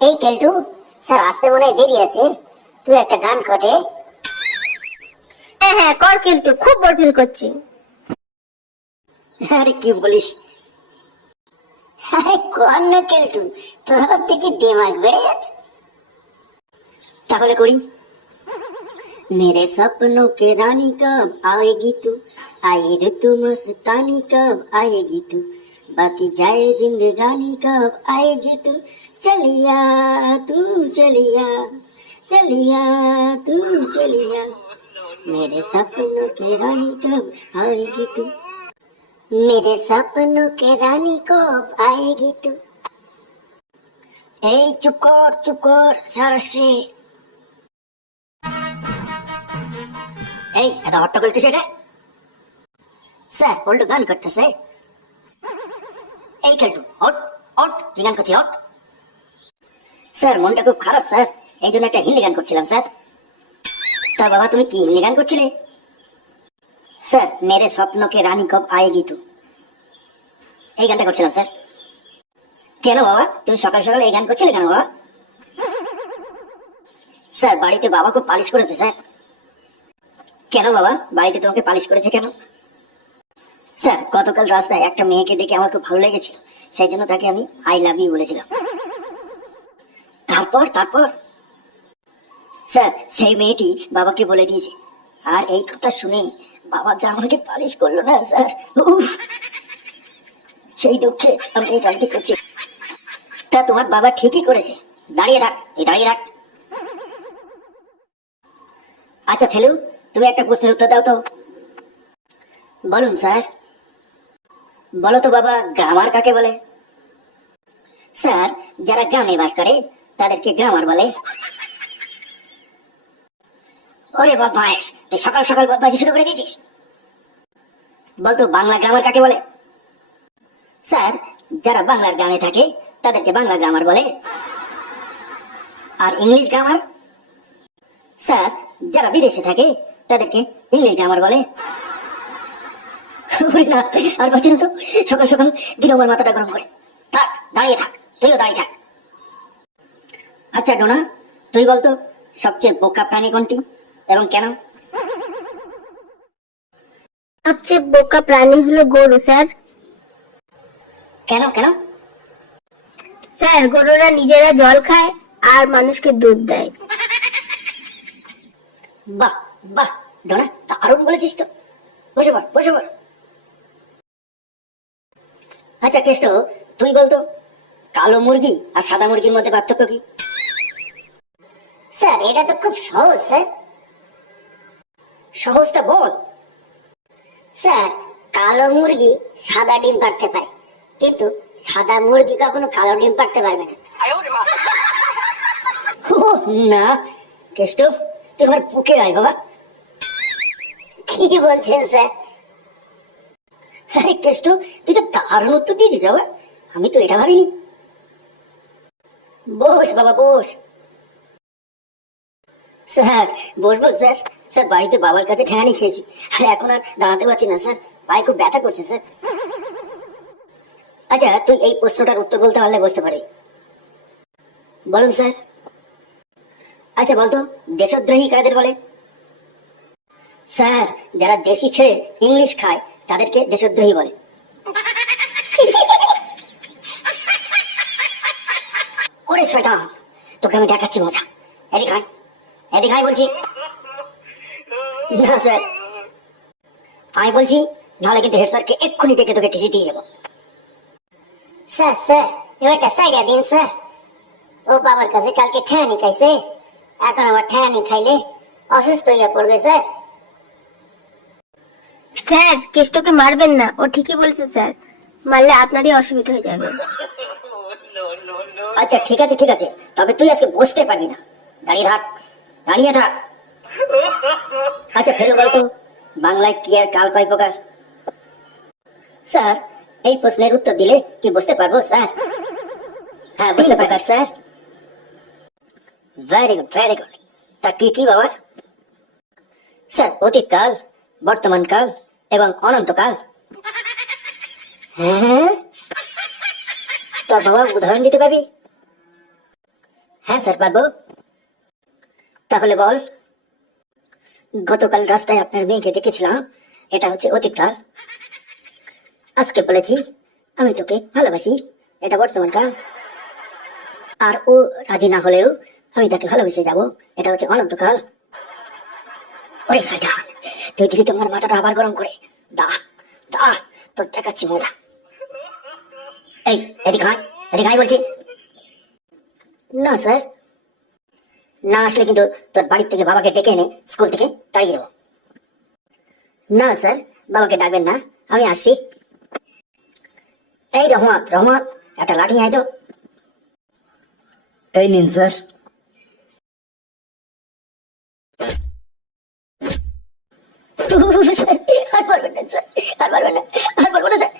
এই কেলটু স্যার আসতে মনে হয় দেরি আছে তুই একটা গান কটে হ্যাঁ হ্যাঁ কর কিন্তু খুব বোর ফিল করছি আরে কি বলিস আরে কর না কেলটু তোর থেকে দিমাগ বেড়ে যাচ্ছে তাহলে করি मेरे सपनों के रानी कब आएगी तू आए रे तू मस्तानी कब आएगी तू बाकी जाए जिंदगानी कब आएगी तू चलिया तू चलिया चलिया तू चलिया मेरे सपनों के रानी कब आएगी तू मेरे सपनों के रानी कब आएगी तू এই চুপ কর চুপ কর সারসে এই এত হট্টগোল কিসের রে স্যার পল্টু গান করতেছে এই খেলটু হট হট কি গান করছি হট স্যার, মনটা খুব খারাপ, স্যার। এই জন্য একটা হিন্দি গান করছিলাম, স্যার। তা বাবা, তুমি কি হিন্দি গান করছিলে? স্যার, মেরে স্বপ্নকে রানী কব আয়েগি তু। এই গানটা করছিলাম, স্যার। কেন বাবা? তুমি সকাল সকাল এই গান করছিলে কেন বাবা? স্যার, বাড়িতে বাবা খুব পালিশ করেছে, স্যার। কেন বাবা? বাড়িতে তোমাকে পালিশ করেছে কেন? স্যার, গতকাল রাস্তায় একটা মেয়েকে দেখে আমার খুব ভালো লেগেছিল। সেই জন্য তাকে আমি আই লাভ ইউ বলেছিলাম। তারপর তারপর। স্যার, সেই মেয়েটি বাবাকে বলে দিয়েছে। আর এই কথা শুনে বাবা যা আমাকে পালিশ করল না, স্যার। সেই দুঃখে আমি এই গানটি করছি। তা তোমার বাবা ঠিকই করেছে। দাঁড়িয়ে থাক, তুই দাঁড়িয়ে থাক। আচ্ছা ফেলু, তুমি একটা প্রশ্নের উত্তর দাও তো। বলুন, স্যার। বলো তো বাবা, গ্রামার কাকে বলে? স্যার, যারা গ্রামে বাস করে তাদেরকে গ্রামার বলে। ওরে বদমাইশ তুই সকাল সকাল বদমাইশি শুরু করে দিয়েছিস? বলতো বাংলা গ্রামার কাকে বলে? স্যার, যারা বাংলার গ্রামে থাকে, তাদেরকে বাংলা গ্রামার বলে। আর ইংলিশ গ্রামার? স্যার, যারা বিদেশে থাকে, তাদেরকে ইংলিশ গ্রামার বলে। আর বাঁচি না তো, সকাল সকাল আমার মাথাটা গরম করে। থাক, দাঁড়িয়ে থাক, তুইও দাঁড়িয়ে থাক। আচ্ছা ডোনা তুই বলতো সবচেয়ে বোকা প্রাণী কোনটি এবং কেন? সবচেয়ে বোকা প্রাণী হলো গরু স্যার। কেন কেন? স্যার গরুরা নিজেরা জল খায় আর মানুষকে দুধ দেয়। বাহ বাহ ডোনা দারুণ বলেছিস তো। বসে পড় বসে পড়। আচ্ছা কেষ্ট তুই বলতো কালো মুরগি আর সাদা মুরগির মধ্যে পার্থক্য কি? স্যার এটা তো খুব সহজ, স্যার। সহজটা বল। স্যার, কালো মুরগি সাদা ডিম পারতে পারে, কিন্তু সাদা মুরগি কখনো কালো ডিম পারতে পারবে না। না, কেষ্ট, তোমার বুকে আয়, বাবা। কি বলছেন, স্যার? কেষ্ট, তুই তো দারুণ উত্তর দিয়েছিস, বাবা। আমি তো এটা ভাবিনি। বস, বাবা, বস। স্যার, বসবো, স্যার। স্যার, বাড়িতে বাবার কাছে ঠেঙানি খেয়েছি। আর, এখন আর দাঁড়াতে পারছি না, স্যার। পায়ে খুব ব্যথা করছে, স্যার। আচ্ছা তুই এই প্রশ্নটার উত্তর বলতে পারলে বুঝতে পারি। বলুন, স্যার। আচ্ছা বলতো, দেশদ্রোহী কাদের বলে? স্যার, যারা দেশি ছেড়ে ইংলিশ খায়, তাদেরকে দেশদ্রোহী বলে। ওরে শয়তান, তোকে আমি দেখাচ্ছি মজা। এদিক বলছি। না স্যার। আমি বলছি নাহলে কিন্তু হেড স্যারকে এক্ষুনি ডেকে তোকে টিসি দিয়ে যাব স্যার স্যার এবার একটা দিন স্যার। ও বাবার কাছে কালকে ঠেয়ানি খাইছে। এখন আবার ঠেয়ানি খাইলে অসুস্থ হইয়া পড়বে স্যার। স্যার কেষ্টকে মারবেন না। ও ঠিকই বলছে স্যার। মারলে আপনারই অসুবিধা হয়ে যাবে। আচ্ছা ঠিক আছে ঠিক আছে। তবে তুই আজকে বসতে পারবি না। দাঁড়িয়ে থাক। দাঁড়িয়ে থাক। আচ্ছা ফেরো বলতো বাংলায় কি আর কাল কয় প্রকার? স্যার, এই প্রশ্নের উত্তর দিলে কি বুঝতে পারব, স্যার? হ্যাঁ বুঝতে পারবার sir. Very good very good তা কি কি বাবা? স্যার, অতীতকাল, বর্তমানকাল এবং অনন্তকাল। হ্যাঁ? তা বাবা উদাহরণ দিতে পারবি? হ্যাঁ স্যার, পারব। তাহলে বল। গতকাল রাস্তায় আপনার মেয়েকে দেখেছিলাম। এটা হচ্ছে অতীতকাল আজকে বলেছি, আমি তোকে ভালোবাসি। এটা বর্তমান কাল আর ও রাজি না হলেও আমি তাকে ভালোবেসে যাব। এটা হচ্ছে অনন্তকাল। ওরে শয়তান, তুই দিলি তোমার মাথাটা আবার গরম করে। দা দা তোর দেখাচ্ছি মজা এই, এদিকে হাই এদিকে হাই বলছি। না, স্যার। না আসলে কিন্তু তোর বাড়ির থেকে বাবাকে ডেকে এনে স্কুল থেকে তাড়িয়ে দেবো। না স্যার বাবাকে ডাকবেন না। আমি আসছি। এই রহমত রহমত একটা লাঠি আয় তো। এই নিন স্যার স্যার, আর পারবেন না স্যার। আর পারবেন না আর পারব না স্যার।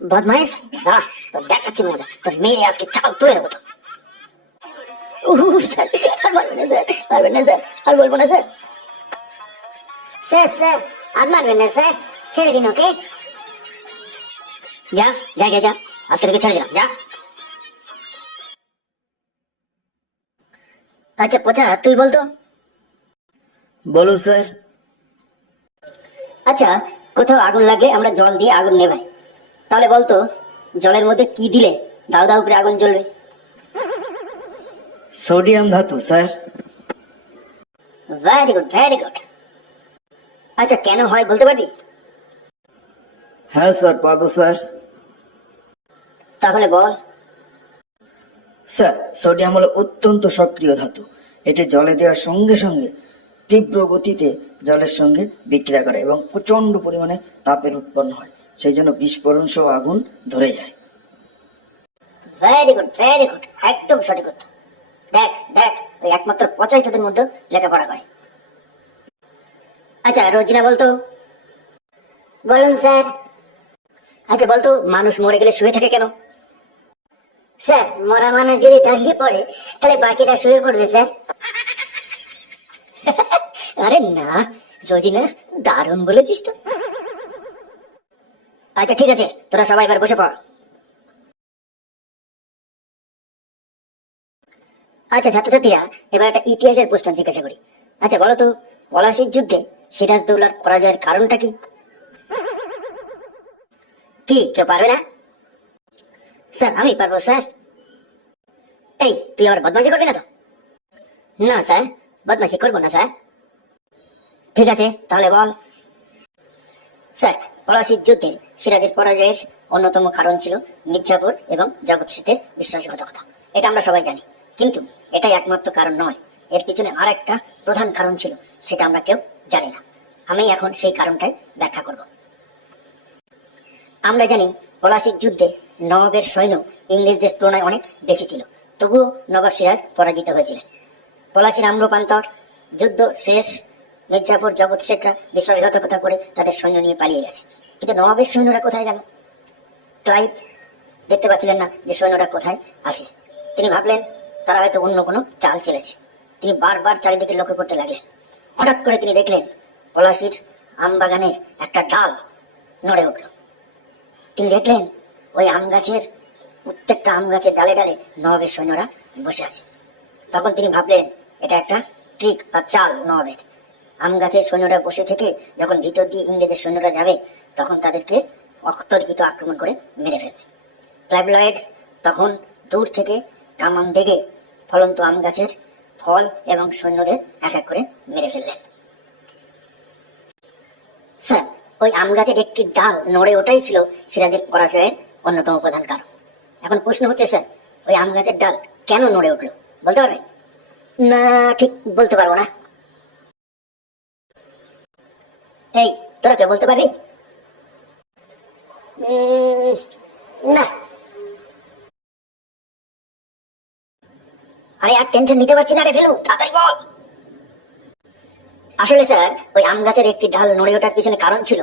বদমাইশ দাঁড়া। দেখাচ্ছি মজা। তোর মেয়ে আজকে চাল তুলে দেবো তো স্যার আর পারবেন না স্যার পারবেন না স্যার আর বলব না স্যার। স্যার স্যার আর মারবেন না স্যার ছেড়ে দিন ওকে। যা যা যা যা আজকে থেকে ছেড়ে দিলাম যা। আচ্ছা পচা তুই বলতো বলুন স্যার। আচ্ছা কোথাও আগুন লাগলে আমরা জল দিয়ে আগুন নেভাই। তাহলে বলতো জলের মধ্যে কি দিলে? দাও দাও করে আগুন জ্বলবে। সোডিয়াম ধাতু sir. Very good very good আচ্ছা কেন হয় বলতে পারবি? হ্যাঁ স্যার পারব স্যার। তাহলে বল। স্যার সোডিয়াম হলো অত্যন্ত সক্রিয় ধাতু। এটি জলে দেওয়ার সঙ্গে সঙ্গে তীব্র গতিতে জলের সঙ্গে বিক্রিয়া করে এবং প্রচণ্ড পরিমাণে তাপের উৎপন্ন হয়। সেই জন্য বিস্ফোরণ সহ আগুন ধরে যায়। ভেরি গুড ভেরি গুড একদম সঠিক উত্তর। দেখ দেখ, ওই একমাত্র পচাই তোদের মধ্যে লেখাপড়া করে। আচ্ছা রোজিনা, বলতো? বলুন, স্যার। আচ্ছা বলতো, মানুষ মরে গেলে শুয়ে থাকে কেন? স্যার, মরা মানুষ যদি দাঁড়িয়ে পড়ে, তাহলে বাকিটা শুয়ে পড়বে, স্যার। আরে না, রোজিনা, দারুণ বলেছিস তো। আচ্ছা ঠিক আছে। তোরা সবাই এবার বসে পড়। আচ্ছা ছাত্রছাত্রীরা, এবার একটা ইতিহাসের প্রশ্ন জিজ্ঞাসা করি। আচ্ছা বলো তো, পলাশির যুদ্ধে সিরাজদৌল্লার পরাজয়ের কারণটা কি? কি, কেউ পারবে না? স্যার, আমি পারব, স্যার। এই, তুই আবার বদমাশি করবি না তো? না, স্যার, বদমাশি করব না, স্যার। ঠিক আছে, তাহলে বল। স্যার পলাশির যুদ্ধে সিরাজের পরাজয়ের অন্যতম কারণ ছিল মির্জাপুর এবং জগৎ শেঠের বিশ্বাসঘাতকতা। এটা আমরা সবাই জানি। কিন্তু এটাই একমাত্র কারণ নয়। এর পিছনে আর একটা প্রধান কারণ ছিল, সেটা আমরা কেউ জানি না। আমি এখন সেই কারণটাই ব্যাখ্যা করব। আমরা জানি পলাশির যুদ্ধে নবাবের সৈন্য ইংরেজদের তুলনায় অনেক বেশি ছিল। তবুও নবাব সিরাজ পরাজিত হয়েছিলেন। পলাশির আম্রপান্তর যুদ্ধ শেষ, মির্জাপুর জগৎ শেখরা বিশ্বাসঘাতকতা করে তাদের সৈন্য নিয়ে পালিয়ে গেছে। কিন্তু নবাবের সৈন্যরা কোথায় গেল? ক্লাইভ, দেখতে পাচ্ছিলেন না যে সৈন্যরা কোথায় আছে। তিনি ভাবলেন, তারা হয়তো অন্য কোনো চাল চলেছে। তিনি বারবার চারিদিকে লক্ষ্য করতে লাগলেন। হঠাৎ করে তিনি দেখলেন, পলাশির আম বাগানের একটা ডাল নড়ে উঠল। তিনি দেখলেন, ওই আম গাছের প্রত্যেকটা আম গাছের ডালে ডালে নবাবের সৈন্যরা বসে আছে। তখন তিনি ভাবলেন, এটা একটা ট্রিক বা চাল নবাবের। আম গাছের সৈন্যরা বসে থেকে যখন ভিতর দিয়ে ইংরেজের সৈন্যরা যাবে তখন তাদেরকে অতর্কিত আক্রমণ করে মেরে ফেলবে। ক্লাইভলয়েড তখন দূর থেকে কামান দেখে ফলন্ত আম গাছের ফল এবং সৈন্যদের এক এক করে মেরে ফেললেন। স্যার, ওই আম গাছের একটি ডাল নড়ে ওঠাই ছিল সিরাজের পরাজয়ের অন্যতম প্রধান কারণ। এখন প্রশ্ন হচ্ছে, স্যার, ওই আম গাছের ডাল কেন নড়ে উঠল? বলতে পারবেন? না, ঠিক বলতে পারব না। এই, তোরা কে বলতে পারবি? আরে আর টেনশন নিতে পারছি না রে ফেলু তাড়াতাড়ি বল। আসলে স্যার, ওই আম গাছের একটি নড়ে ওঠার পিছনে কারণ ছিল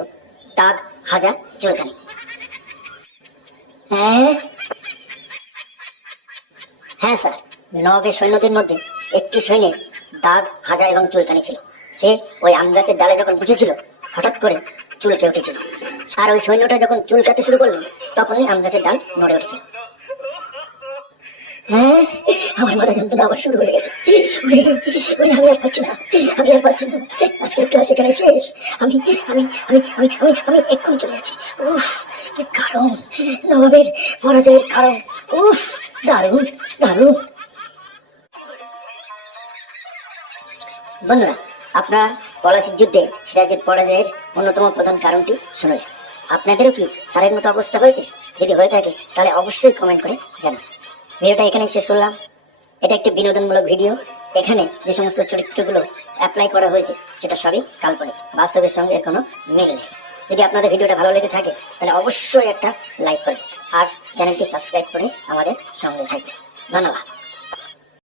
দাঁত হাজা চুলকানি হ্যাঁ? হ্যাঁ স্যার, নবে সৈন্যদের মধ্যে একটি সৈন্যের দাঁত, হাজা এবং চুলকানি ছিল। সে ওই আম গাছের ডালে যখন বসেছিল, হঠাৎ করে চুলকে উঠেছিল। আর ওই সৈন্যটা যখন চুলকাতে শুরু করল, তখনই আম গাছের ডাল নড়ে উঠেছে। হ্যাঁ আমার মাথা শুরু শেষ। আমি এক্ষুনি চলে উফ, কি উফ বন্ধুরা আপনারা পলাশির যুদ্ধে সিরাজের পরাজয়ের অন্যতম প্রধান কারণটি শুনলেন আপনাদেরও কি স্যারের মতো অবস্থা হয়েছে? যদি হয়ে থাকে, তাহলে অবশ্যই কমেন্ট করে জানান। ভিডিওটা এখানে শেষ করলাম। এটা একটি বিনোদনমূলক ভিডিও। এখানে যে সমস্ত চরিত্রগুলো অ্যাপ্লাই করা হয়েছে, সেটা সবই কাল্পনিক। বাস্তবের সঙ্গে এর কোনো মিল নেই। যদি আপনাদের ভিডিওটা ভালো লেগে থাকে, তাহলে অবশ্যই একটা লাইক করবেন। আর চ্যানেলটি সাবস্ক্রাইব করে আমাদের সঙ্গে থাকবেন। ধন্যবাদ।